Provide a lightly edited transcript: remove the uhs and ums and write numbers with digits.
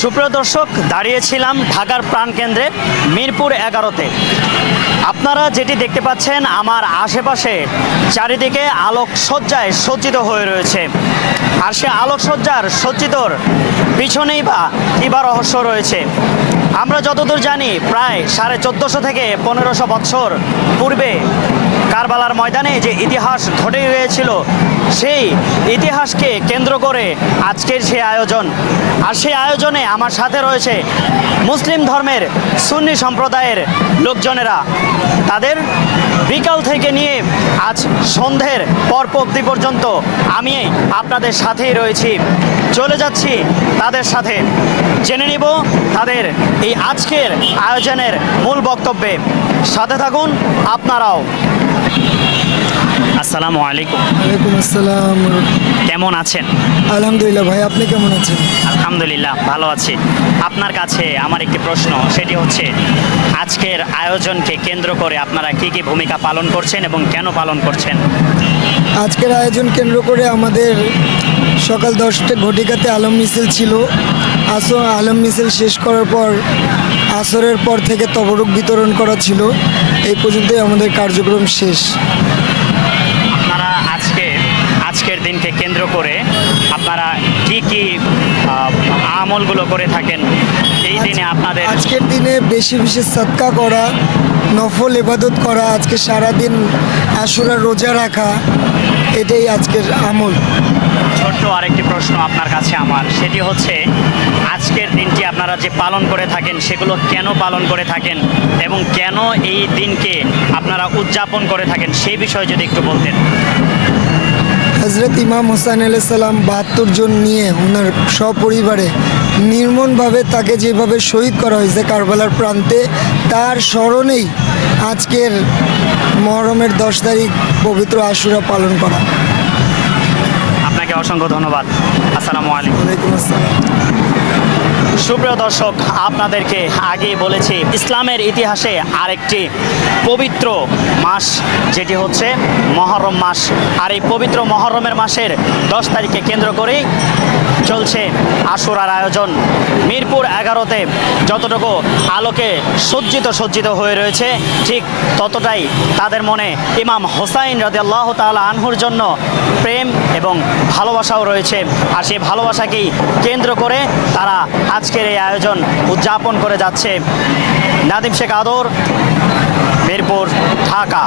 সুপ্রিয় দর্শক, দাঁড়িয়েছিলাম ঢাকার প্রাণকেন্দ্রে মিরপুর 11-তে। আপনারা যেটি দেখতে পাচ্ছেন আমার আশেপাশে চারিদিকে আলোকসজ্জায় সজ্জিত হয়ে রয়েছে। আর সে আলোকসজ্জার সজ্জিতর পিছনেই বা কিবা রহস্য রয়েছে। আমরা যতদূর জানি প্রায় 1450 থেকে 1500 বছর পূর্বে কারবালার ময়দানে যে ইতিহাস ঘটে গিয়েছিল, সেই ইতিহাসকে কেন্দ্র করে আজকের সেই আয়োজন। আর সেই আয়োজনে আমার সাথে রয়েছে মুসলিম ধর্মের সুন্নি সম্প্রদায়ের লোকজনেরা। তাদের বিকাল থেকে নিয়ে আজ সন্ধ্যের পরপক্তি পর্যন্ত আমি আপনাদের সাথেই রয়েছি। চলে যাচ্ছি তাদের সাথে, জেনে নিব তাদের এই আজকের আয়োজনের মূল বক্তব্যে। সাথে থাকুন আপনারাও। আসসালামু আলাইকুম। ওয়ালাইকুম আসসালাম। কেমন আছেন? আলহামদুলিল্লাহ ভাই, আপনি কেমন আছেন? আলহামদুলিল্লাহ ভালো আছি। আপনার কাছে আমার একটি প্রশ্ন, সেটি হচ্ছে আজকের আয়োজনকে কেন্দ্র করে আপনারা কি কি ভূমিকা পালন করছেন এবং কেন পালন করছেন? আজকের আয়োজন কেন্দ্র করে আমাদের সকাল 10টা ঘটিকাতে আলম মিছিল ছিল। আলম মিছিল শেষ করার পর আসরের পর থেকে তবরুক বিতরণ করা ছিল। এই পর্যন্তই আমাদের কার্যক্রম শেষ। আপনারা আজকের দিনকে কেন্দ্র করে আপনারা কি কি আমলগুলো করে থাকেন এই দিনে? আপনাদের আজকের দিনে বেশি বেশি সদকা করা, নফল ইবাদত করা, আজকে সারাদিন আশুরা রোজা রাখা, এটাই আজকের আমল। ছোট্ট আরেকটি প্রশ্ন আপনার কাছে আমার, সেটি হচ্ছে আজকের দিনটি আপনারা যে পালন করে থাকেন সেগুলো কেন পালন করে থাকেন এবং কেন এই দিনকে আপনারা উদযাপন করে থাকেন সেই বিষয়ে যদি একটু বলতেন। হজরত ইমাম হোসেন আলাইহিস সালাম 72 জন নিয়ে ওনার সপরিবারে নির্মমভাবে তাকে যেভাবে শহীদ করা হয়েছে কারবালার প্রান্তে, তার স্মরণেই আজকের মুহররমের 10 তারিখ পবিত্র আশুরা পালন করা। আপনাকে অসংখ্য ধন্যবাদ। আসসালামু আলাইকুম। ওয়ালাইকুম আসসালাম। সুপ্রিয় দর্শক, আপনাদেরকে আগেই বলেছি ইসলামের ইতিহাসে আরেকটি পবিত্র মাস, যেটি হচ্ছে মহরম মাস। আর এই পবিত্র মহরমের মাসের 10 তারিখকে কেন্দ্র করেই চলছে আশুরার আয়োজন। মিরপুর 11-তে যতটুকু আলোকে সজ্জিত হয়ে রয়েছে, ঠিক ততটাই তাদের মনে ইমাম হোসাইন রাদিয়াল্লাহু তাআলা আনহুর জন্য প্রেম এবং ভালোবাসাও রয়েছে। আর সেই ভালোবাসাকেই কেন্দ্র করে তারা আজকের এই আয়োজন উদযাপন করে যাচ্ছে। নাদিম শেখ আদর, মিরপুর, ঢাকা।